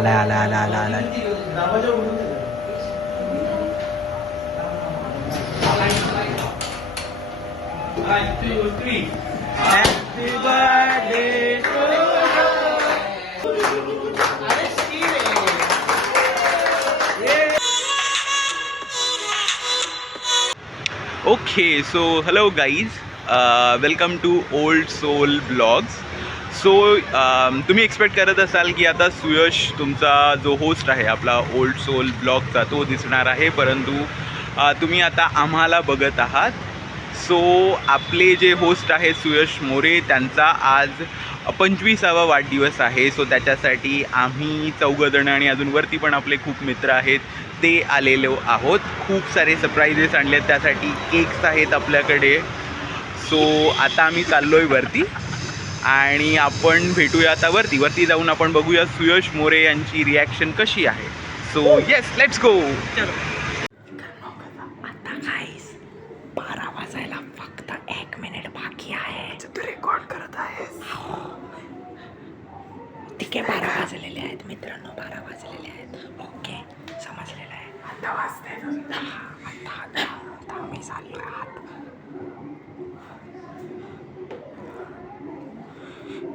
आला आला आला आला happy birthday okay so hello guys welcome to old soul blogs. सो तुम्ही एक्सपेक्ट करत असाल की आता सुयश तुमचा जो होस्ट आहे आपला ओल्ड सोल ब्लॉगचा तो दिसणार आहे, परंतु तुम्ही आता आम्हाला बघत आहात. सो आपले जे होस्ट आहेत सुयश मोरे, त्यांचा आज 25वा वाढदिवस आहे. सो त्याच्यासाठी आम्ही चौघजणं आणि अजून वरती पण आपले खूप मित्र आहेत ते आलेलो आहोत. खूप सारे सरप्राइजेस आणले आहेत, त्यासाठी केक्स आहेत आपल्याकडे. सो आता आम्ही चाललो आहे वरती आणि आपण भेटूया आता वरती जाऊन आपण बघूया सुयश मोरे यांची रिॲक्शन कशी आहे. So yes, let's go. आता गाईस 12 वाजायला फक्त 1 मिनिट बाकी आहे. तू रेकॉर्ड करत आहेस? ठीक आहे, 12 वाजलेले आहेत मित्रांनो, 12 वाजलेले आहेत. ओके, समजलेलं आहे. आता वाजते आता मी चाललोय आत.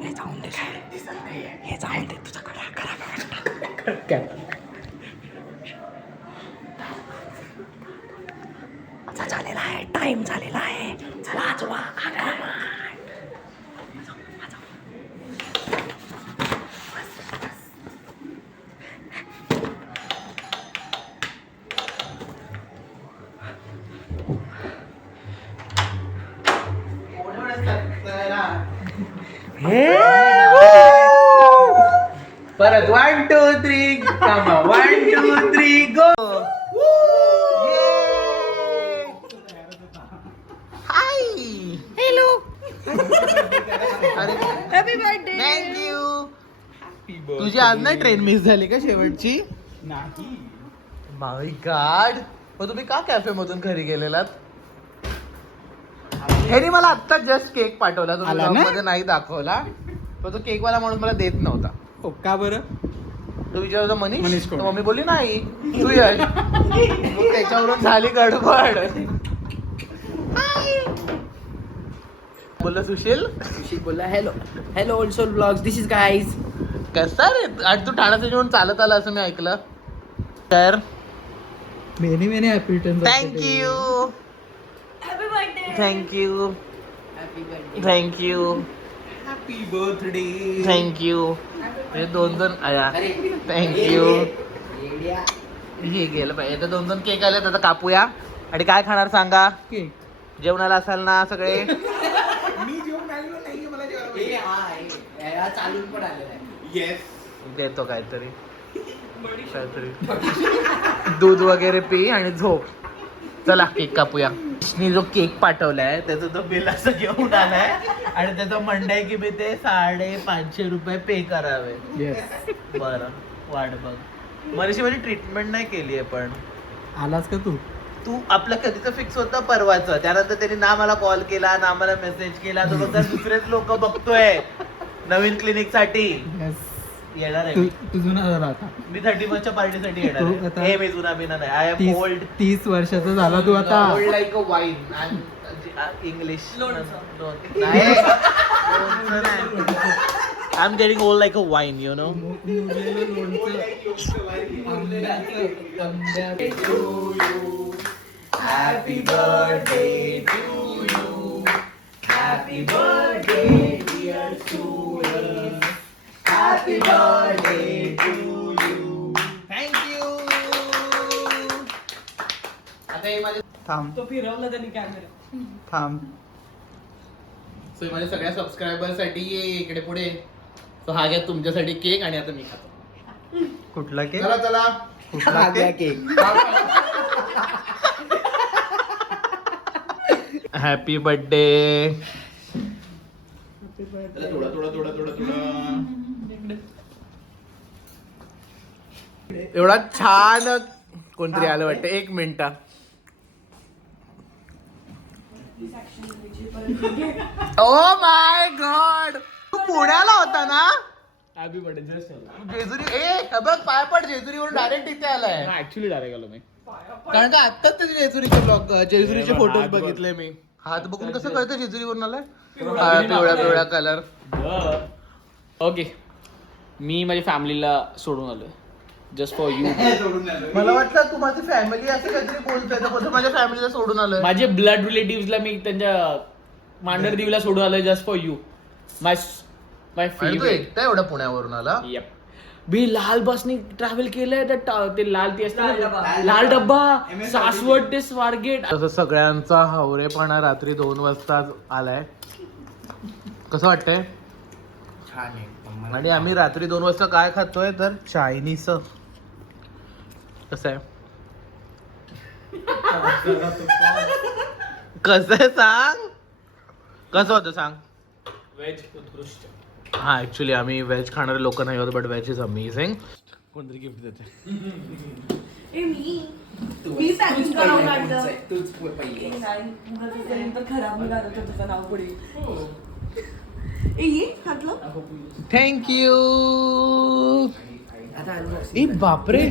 हे जाऊन दे, हे जाऊन दे, तुझा खरा आता झालेला आहे, टाइम झालेला आहे. वाजवा परत 1 2 3 कामा 1 2 3 गो. हाय, हॅलो, हॅपी बर्थडे. थँक्यू. तुझी आज नाही ट्रेन मिस झाली का शेवटची? नाही. माय गॉड. मग तुम्ही का कॅफे मधून घरी गेलेलात? ह्यानी मला आत्ता जस्ट केक पाठवला, तुम्ही मध्ये नाही दाखवला, पण तो केकवाला म्हणून मला देत नव्हता. हो का बरं? तो विचारतो मनीष, कोण? मम्मी बोलली नाही तू यश. मग त्याच्यावरून झाली गडबड. बोलला सुशील बोला hello hello old soul blogs, this is guys. कसा रे आज तू ठाण्याचं जेवण चालत आला असं मी ऐकलं. तर many many happy returns. Thank you thank you thank you happy birthday thank you. म्हणजे 2 आया थँक्यू. हे गेलं पाहिजे. तर 2 केक आले, आता कापूया. आणि काय खाणार सांगा? केक. जेवणाला असाल ना सगळे? मी जेवण आलेलो नाही, मला चालून पण आलेला आहे. येस, देतो काहीतरी दूध वगैरे पी आणि झोप. चला केक कापूया. मी जो केक पाठवलाय त्याचं तो बिल असं घेऊन आलाय आणि त्याचं म्हणणं आहे की मी ते 550 रुपये पे करावे. येस. बरं, वाट बघ. मनीषी माझी ट्रीटमेंट नाही केली आहे. पण आलास का तू आपलं कधीच फिक्स होतं परवाचं, त्यानंतर त्यांनी ना मला कॉल केला ना मला मेसेज केला. तो फक्त दुसरेच लोक बघतोय नवीन क्लिनिक साठी. येणार आहे तू जुना झाला आता. मी 31च्या पार्टीसाठी येणार आता- आहे. हे मी जुना बिना नाही. I am old. 30 वर्षाचा झाला तू आता. Old like a wine. English I am getting old like a wine, you know. Happy birthday to you, happy birthday dear Suyash, happy birthday to you. Thank you. आता हे माझे थांब तो फिरवला त्यांनी कॅमेरा. थांब. सो माझ्या सगळ्या सबस्क्रायबर साठी ये इकडे पुढे. सो हा घ्या तुमच्यासाठी केक आणि आता मी खातो. कुठला केक? चला चला. कुठला केक? Happy birthday. थोडा थोडा थोडा थोडा थोडा. एवढा छान कोणतरी आलं वाटतं. 1 मिनिट. ओ माय गॉड, तू पुण्याला होता ना? हॅपी बर्थडे जस्ट जेजुरी बघ पाय पड जेजुरीवरून डायरेक्ट इथे आलाय ऍक्च्युली डायरेक्ट आलो मी कारण का आत्ताच त्याचे जेजुरीचे फोटोज बघितले मी हात बघून कसं कळतं जेजुरीवरून आलाय पिवळ्या कलर. ओके मी माझ्या फॅमिलीला सोडून आलोय जस्ट फॉर यू. मला वाटलं तू माझी फॅमिली असं काहीतरी बोलतोय तर कसं माझ्या फॅमिलीला सोडून आलोय. माझे ब्लड रिलेटिव्हला मी त्यांच्या मांडरदेवीला सोडून आलोय जस्ट फॉर यू. माय आणि तू फेवरेट. एकटा एवढा पुण्यावरून आला. Yep. मी लाल बसनी ट्रॅव्हल केलंय ते लाल ती असते ना, लाल डब्बा सासवड ते स्वारगेट. तसं सगळ्यांचा हावरेपणा रात्री 2 वाजता आलाय. कसं वाटतंय? छान आहे. आणि आम्ही रात्री 2 वाजता काय खातोय तर चायनीज. कसं आहे कसं आहे सांग कसं होतं सांग. व्हेज उत्कृष्ट. हा ऍक्च्युली आम्ही व्हेज खाणारे लोक नाही होत बट व्हेज इज अमेझिंग. कोणतरी गिफ्ट देते. मी पॅकिंग करून आणलं. तूच पहिली. खराब निघालं तर तुझं नाव पुढे घातलं. थँक्यू. ए बापरे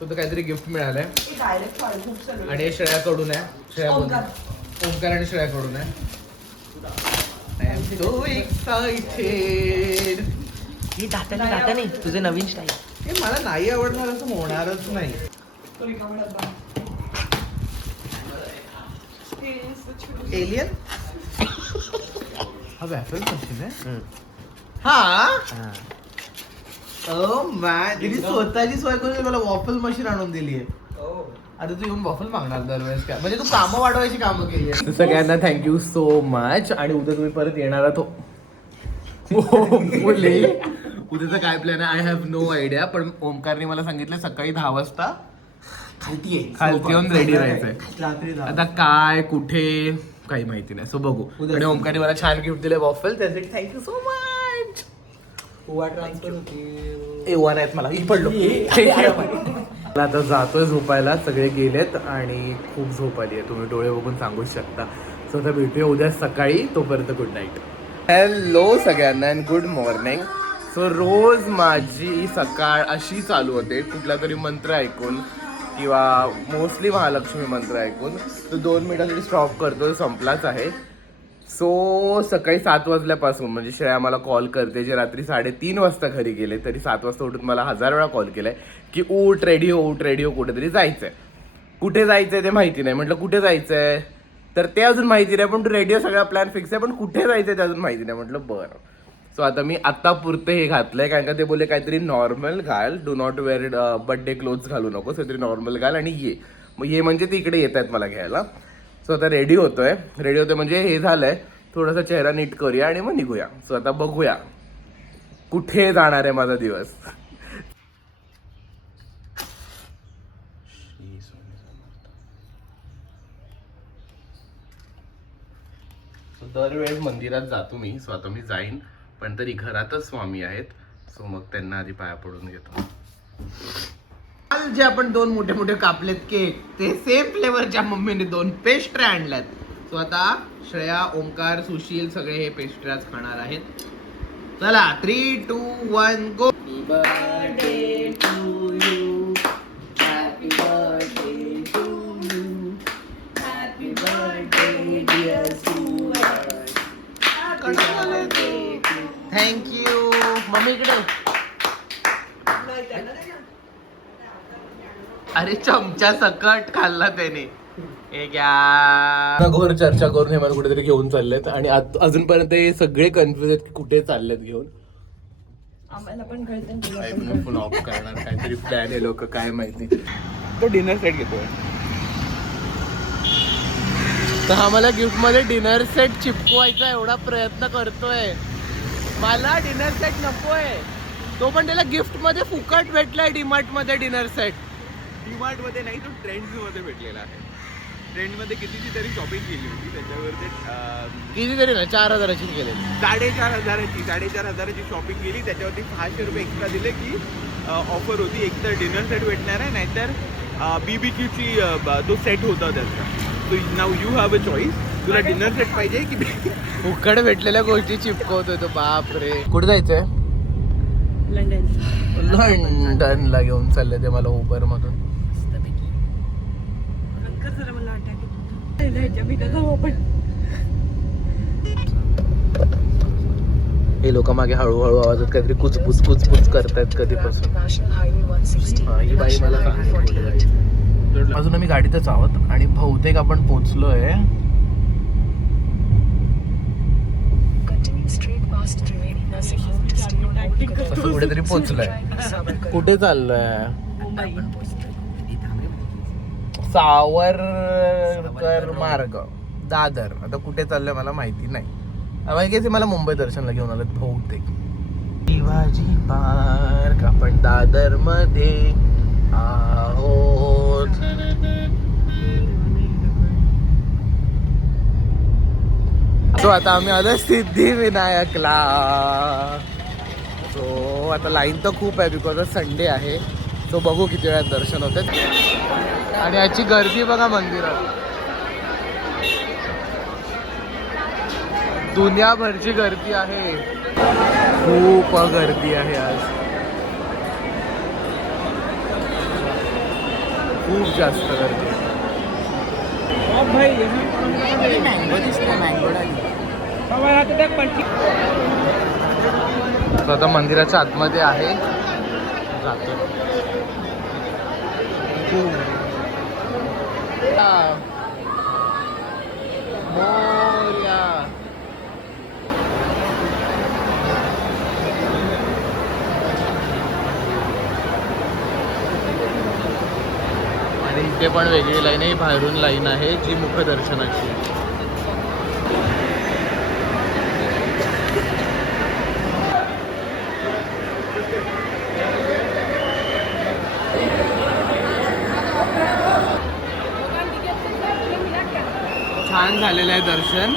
तुझं काहीतरी गिफ्ट मिळालंय डायरेक्ट खूप सगळं आणि हे श्रेयाकडून आहे. ओमकार आणि श्रेयाकडून आहे. I am so excited. ही दाताने तुझे नवीन स्टाईल. हे मला नाही आवडणार असं होणारच नाही. एलियन हा वॅफल मशीन आहे. हा ओ मॅन तिने स्वतःची सोय करून मला वॉफल मशीन आणून दिली आहे. आता तू येऊन वॉफल मागणार दरवेळेस काय म्हणजे तू कामं वाढवायची कामं केली आहे. सगळ्यांना थँक्यू सो मच. आणि उद्या तुम्ही परत येणार आहात बोले उद्याचा काय प्लॅन आहे आय हॅव नो आयडिया. पण ओमकारने मला सांगितलं सकाळी 10 वाजता खालती येऊन रेडी राहायचंय. आता काय कुठे काही माहिती नाही सो बघू. आणि ओमकारने मला छान गिफ्ट दिले वॉफल त्यासाठी थँक्यू सो मच. ट्रान्सफर होती. एव्हा नाहीत मला ही पडलो. आता जातोय झोपायला. सगळे गेलेत आणि खूप झोप आली आहे. तुम्ही डोळे बघून सांगूच शकता. सो आता भेटूया उद्या सकाळी. तोपर्यंत गुड नाईट. हॅलो सगळ्यांना अँड गुड मॉर्निंग. सो रोज माझी सकाळ अशी चालू होते कुठला तरी मंत्र ऐकून किंवा मोस्टली महालक्ष्मी मंत्र ऐकून. तो 2 मिनिटासाठी स्टॉप करतो संपलाच आहे. सो सकाळी 7 वाजल्यापासून म्हणजे श्रेया मला कॉल करते जे रात्री 3:30 वाजता घरी गेले तरी 7 वाजता उठून मला 1000 वेळा कॉल केलाय की उठ रेडी हो कुठेतरी जायचंय. कुठे जायचंय ते माहिती नाही. म्हटलं कुठे जायचंय तर ते अजून माहिती नाही पण तू रेडिओ सगळा प्लॅन फिक्स आहे पण कुठे जायचंय ते अजून माहिती नाही. म्हटलं बरं. सो आता मी आत्तापुरते हे घातलंय कारण का ते बोलले काहीतरी नॉर्मल घाल. Do not wear birthday clothes घालू नको. काहीतरी नॉर्मल घाल आणि ये. मग ये म्हणजे ते इकडे येत आहेत मला घ्यायला. सो आता रेडी होतोय म्हणजे हे झालंय. थोडासा चेहरा नीट करूया आणि मग निघूया. सो आता बघूया कुठे जाणार आहे माझा दिवस. दरवेळेस मंदिरात जातो मी. सो आता मी जाईन पण तरी घरातच स्वामी आहेत. सो मग त्यांना आधी पाया पडून घेतो. काल जे आपण 2 मोठे कापलेत केक ते सेम फ्लेवरच्या मम्मीने 2 पेस्ट्र्या आणल्यात. सो आता श्रेया ओमकार सुशील सगळे हे पेस्ट्र्याच खाणार आहेत. चला 3, 2, 1 go. Happy birthday to you. Happy birthday to you. Happy birthday dear Suraj. Thank you mummy इकडे. अरे चमचा सकट खाल्ला त्याने. घोर चर्चा करून हे मला कुठेतरी घेऊन चाललेत आणि अजूनपर्यंत हे सगळे कन्फ्युज आहेत की कुठे चाललेत घेऊन. आम्हाला पण कळतं. फ्लॉप करणार काहीतरी प्लॅन आहे लोक काय माहिती. तो डिनर सेट घेतोय. तर हा मला गिफ्ट मध्ये डिनर सेट चिपकवायचा एवढा प्रयत्न करतोय. मला डिनर सेट नकोय. तो पण त्याला गिफ्ट मध्ये फुकट भेटलाय डीमार्ट मध्ये डिनर सेट. डीमार्ट मध्ये नाही तो ट्रेंड्स मध्ये भेटलेला आहे. ट्रेंड मध्ये कितीची तरी शॉपिंग केली होती त्याच्यावर ते कितीतरी ना 4000ची केली. 4,500ची शॉपिंग केली. त्याच्यावरती 600 रुपये एक्स्ट्रा दिले की ऑफर होती. एक तर डिनर सेट भेटणार आहे नाहीतर BBQची तो सेट होता त्याचा. So now you have a choice. तुला डिनर सेट पाहिजे की फुकट भेटलेल्या गोष्टी चिपकवतोय तो. बाप रे. कुठे जायचंय लंडनला घेऊन चालले ते मला उबर मधून. हे लोक मागे हळूहळू आवाजात काहीतरी कुचपुच कुचपुच करतायत कधीपासून. ही बाई मला सांगते कुठे जायचं. अजून आम्ही गाडीतच आहोत आणि बहुतेक आपण पोहोचलोय. असं कुठेतरी पोहोचलोय. कुठे चाललोय? सावरकर मार्ग, दादर. आता कुठे चाललोय मला माहिती नाही. माहिती मला मुंबई दर्शनला घेऊन आलं बहुतेक. शिवाजी पार्क, आपण दादर मध्ये आहोत. सो आता आम्ही आलो सिद्धिविनायकला. सो आता लाईन तर खूप आहे बिकॉज संडे आहे. सो बघू किती वेळात दर्शन होते. आणि याची गर्दी बघा मंदिरात. दुनियाभरची गर्दी आहे. खूप गर्दी आहे आज. खूप जास्त गर्दी. तो आता मंदिराच्या आतमध्ये आहे. जातो. मोरया. आणि इथे पण वेगळी लाईन आहे. बाहेरून लाईन आहे जी मुखदर्शनाची. छान झालेलं आहे दर्शन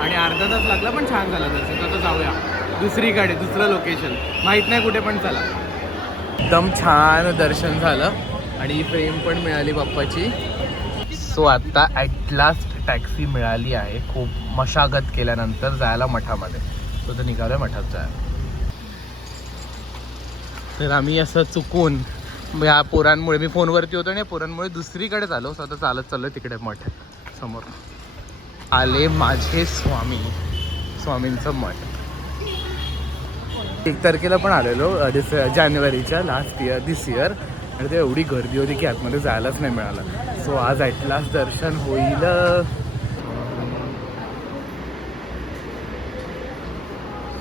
आणि अर्धा तास लागला पण छान झालं दर्शन. आता जाऊया दुसरीकडे, दुसरं लोकेशन माहित नाही कुठे पण चला. एकदम छान दर्शन झालं आणि फ्रेम पण मिळाली बाप्पाची. सो आता ॲट लास्ट टॅक्सी मिळाली आहे खूप मशागत केल्यानंतर जायला मठामध्ये. सो तर निघालोय मठात जायला. तर आम्ही असं चुकून ह्या पोरांमुळे, मी फोनवरती होतो आणि पोरांमुळे दुसरीकडे चालो. सो आता चालत चाललोय तिकडे मठ समोर. आले माझे स्वामी, स्वामींचं मठ. 1 तारखेला पण आलेलो जानेवारीच्या लास्ट इयर दिस इयर. आणि ते एवढी गर्दी होती की आतमध्ये जायलाच नाही मिळालं. सो आज ॲट लास्ट दर्शन होईल.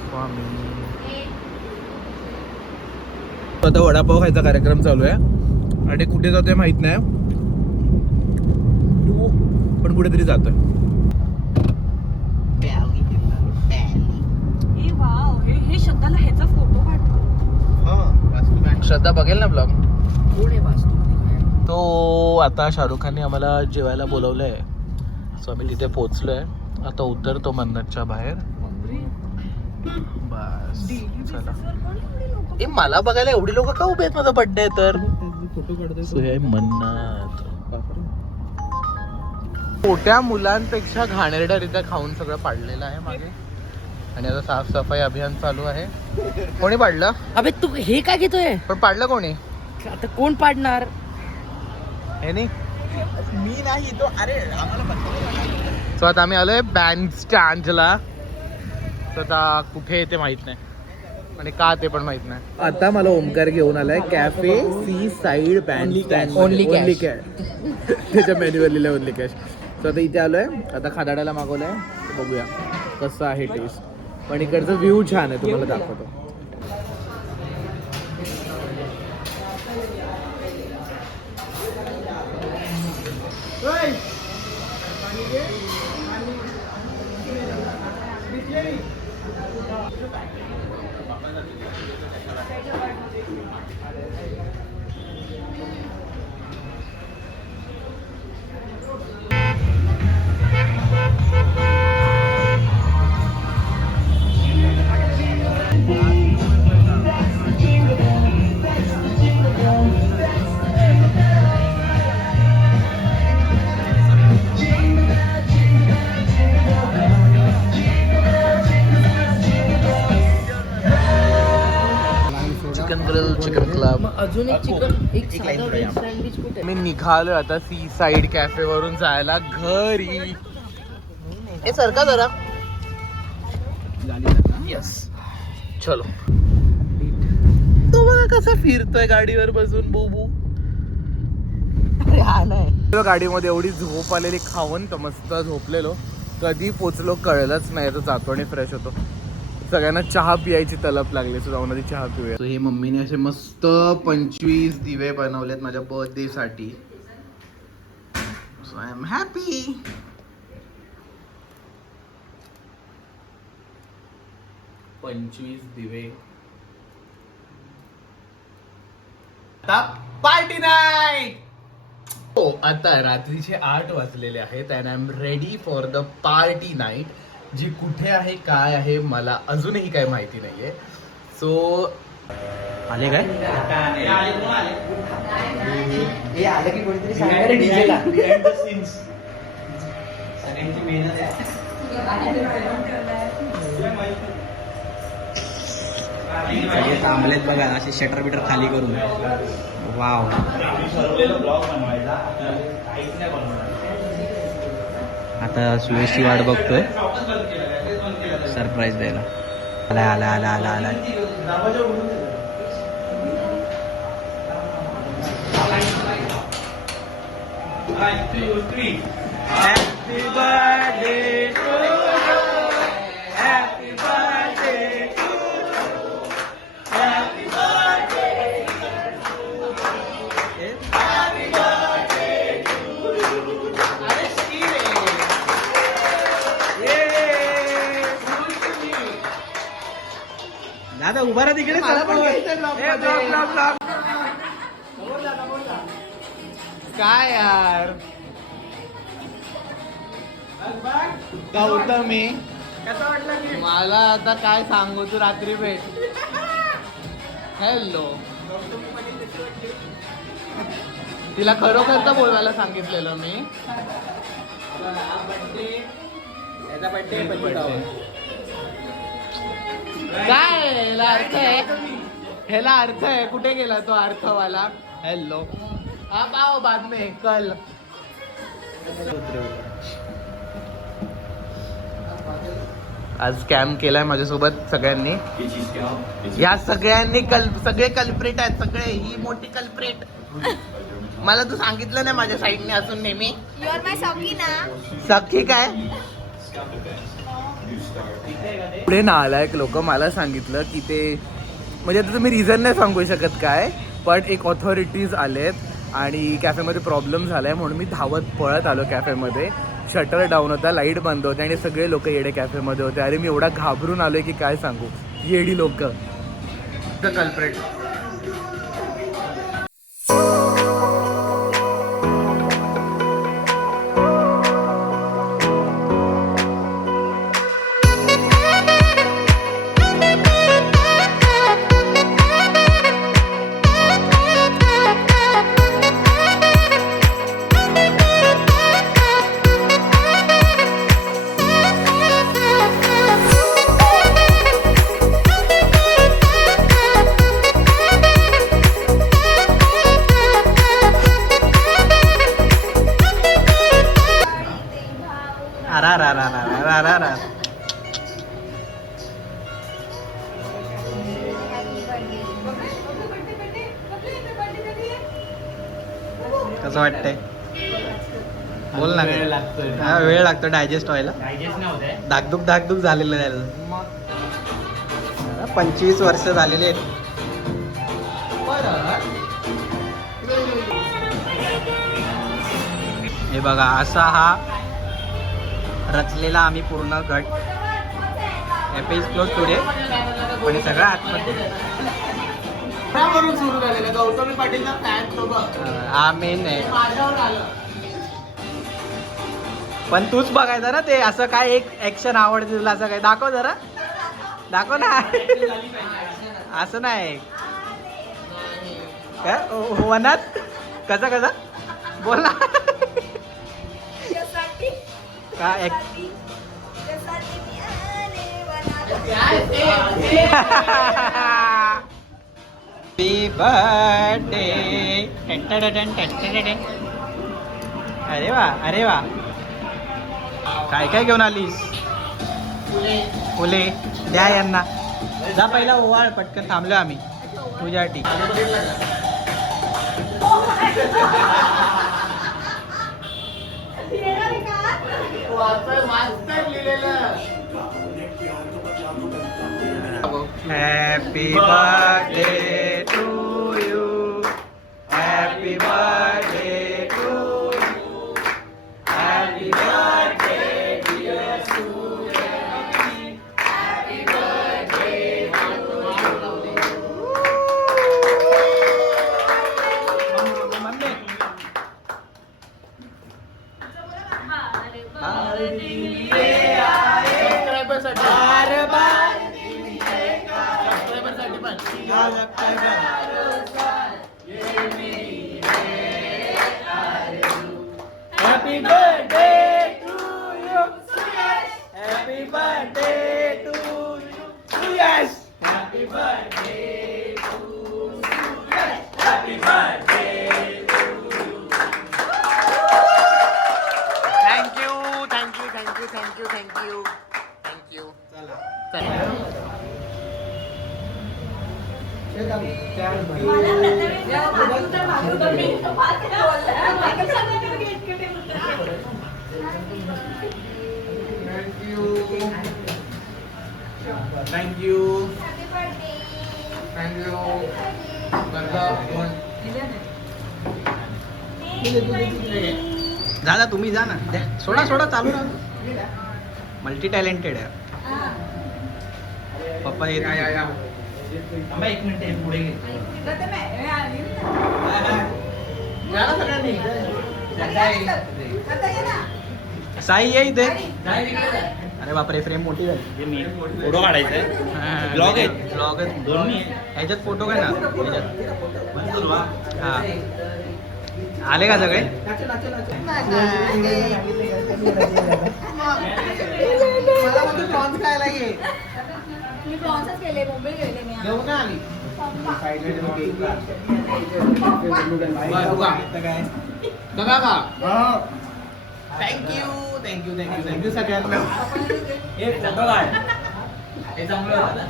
स्वामी. आता वडापाव खायचा कार्यक्रम चालू आहे आणि कुठे जातोय माहित नाही पण कुठेतरी जातोय. हे श्रद्धाला ह्याचा फोटो पाठव. श्रद्धा बघेल ना ब्लॉग. तो आता शाहरुख खानने आम्हाला जेवायला बोलवलंय. सो आम्ही तिथे पोहोचलोय. आता उतरतो मन्नतच्या बाहेर. बस चला. ए मला बघायला एवढी लोक का उभे आहेत माझा बर्थडे तर. सो हे मन्नत. मोठ्या मुलांपेक्षा घाणेरड्यारित्या खाऊन सगळं पाडलेलं आहे मागे. आणि आता साफसफाई अभियान चालू आहे. कोणी पाडलं? अबे तू हे काय घेतोय? पण पाडलं कोणी? आता कोण पाडणार? हे नाही मी नाही तो. अरे आम्हाला. सो आता आम्ही आलोय बँड स्टँडला. आता कुठे ते माहित नाही आणि का ते पण माहित नाही. आता मला ओमकार घेऊन आलाय cafe sea side band stand. Only cash. त्याच्या मेन्यूवर लिहिलंय ओनली कॅश. सो आता इथे आलोय. आता खादाड्याला मागवलंय. बघूया कसं आहे टेस्ट. पण इकडचं व्ह्यू छान आहे तुम्हाला दाखवतो. अजून एक चिकन एक साधा व्हेज सँडविच कुठे मी निघालो आता सी साइड कॅफे वरून जायला घरी. हे सरका जरा. यस चलो. तो बघा कसा फिरतोय गाडीवर बसून बुबू. गाडीमध्ये एवढी झोप आलेली खाऊन तर मस्त झोपलेलो. कधी पोचलो कळलंच नाही. तर जातो आणि फ्रेश होतो. सगळ्यांना चहा पियायची तलप लागली. सो जाऊन आधी चहा पिऊया. हे मम्मीने असे मस्त 25 दिवे बनवलेत माझ्या बर्थडे साठी. So I am happy. दिवे. आता पार्टी नाईट. हो आता रात्रीचे 8 वाजलेले आहेत and I am ready for the party night. जी कुठे आहे काय आहे मला अजूनही काय माहिती नाहीये. सो आले काय हे आलं की कोणीतरी सांगायला डीजेला थांबलेत बघा असे शटर बिटर खाली करून. वाव आता सुयशची वाट बघतोय सरप्राईज द्यायला. आला आला आला आला आला. Happy birthday to you. Happy birthday to you. Happy birthday. Happy birthday to you. अरे शिवे. दादा उभा राहा तिकडे. काय यार गौतमी मला आता काय सांगू. तू रात्री भेट. हॅलो तिला खरोखरच बोलवायला सांगितलेलं मी. काय ह्याला अर्थ आहे. ह्याला अर्थ आहे. कुठे गेला तो अर्थवाला. हॅलो हा पाव बाद में कल. आज स्कॅम केलाय माझ्यासोबत सगळ्यांनी. या सगळ्यांनी सगळे कल्प्रेट आहेत. सगळे ही मोठी कल्प्रेट. मला तू सांगितलं नाही माझ्या साईडने असून नेहमी. यू आर माय सखी ना. सखी काय. पुढे नालायक लोक मला सांगितलं की ते म्हणजे आता तुम्ही रिझन नाही सांगू शकत काय. पण एक ऑथॉरिटीज आलेत आणि कॅफेमध्ये प्रॉब्लेम झालाय म्हणून मी धावत पळत आलो कॅफेमध्ये. शटर डाऊन होता. लाईट बंद होते आणि सगळे लोक येडे कॅफेमध्ये होते. अरे मी एवढा घाबरून आलोय की काय सांगू. येडी लोक द कल्प्रेट. कसं वाटतंय बोल ना. वेळ लागतो डायजेस्ट व्हायला. धाकधूक झालेलं आहे. 25 वर्ष झालेले आहेत. हे बघा असा हा रचलेला आम्ही पूर्ण गट. F is close today. पण हे सगळं आतमध्ये सुरू झालेलं. गौतमी पाटीलचा फॅन तो बघ. हा मेन आहे. माझ्यावर आलं. पण तूच बघायचं ना ते. असं काय एक ऍक्शन आवडते तुला. असं काय दाखव जरा. दाखव ना. असं नाही काय वनात. कसं बोल ना. काय हॅपी बर्थडे. अरे वा अरे वा. काय काय घेऊन आलीस? फुले द्या यांना. जा पहिला ओवाळ पटकन, थांबलो आम्ही तुझ्यासाठी. Happy birthday to you. Happy birthday to you. Happy birthday dear Suraj. Happy birthday to you. Mummy Happy birthday to you. Happy birthday to you. Yes. Happy birthday to Suraj. Happy birthday to you. Thank you thank you thank you thank you thank you thank you. Thank you thank you. जा तुम्ही जा ना. द्या. सोडा सोडा चालू राहा. Multi talented आहे पप्पा. येत एक मिनिट पुढे घे. साई ये इथे. अरे बापरे फ्रेम मोठी झाली. फोटो काढायचा आहे. ब्लॉग आहे. ब्लॉग आहे दोन्ही आहे. ह्याच्यात फोटो काय ना ह्याच्यात. हा आले का सगळे? मी प्रॉन्सच केले, मुंबई गेले मी. थँक्यू थँक्यू थँक्यू थँक्यू सगळ्यांना. हे फोटो काढ. हे चांगलं होतं.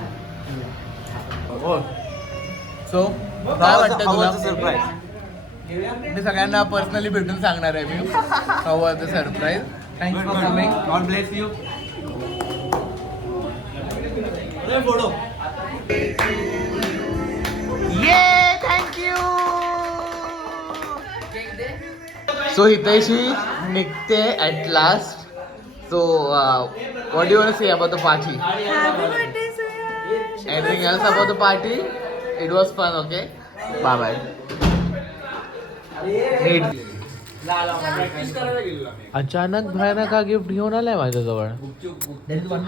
सो काय वाटतं तुला? सरप्राईज मी सगळ्यांना पर्सनली भेटून सांगणार आहे. मी how was the surprise. Thanks for coming. God bless you. Photo. ये थँक्यू. सो हितैषी निघते at last. So what do want to say about the party? Anything else about the party? It was fun. Okay bye bye. अचानक भयानक हा gift घेऊन आलाय माझ्याजवळ.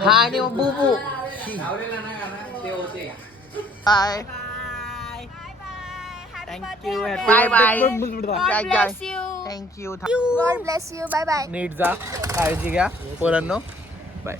हा आणि बुबू. Bye. Thank you. Bye bye. Thank you. God bless you. Bye bye. नीट जा, काळजी घ्या पोरांनो. बाय.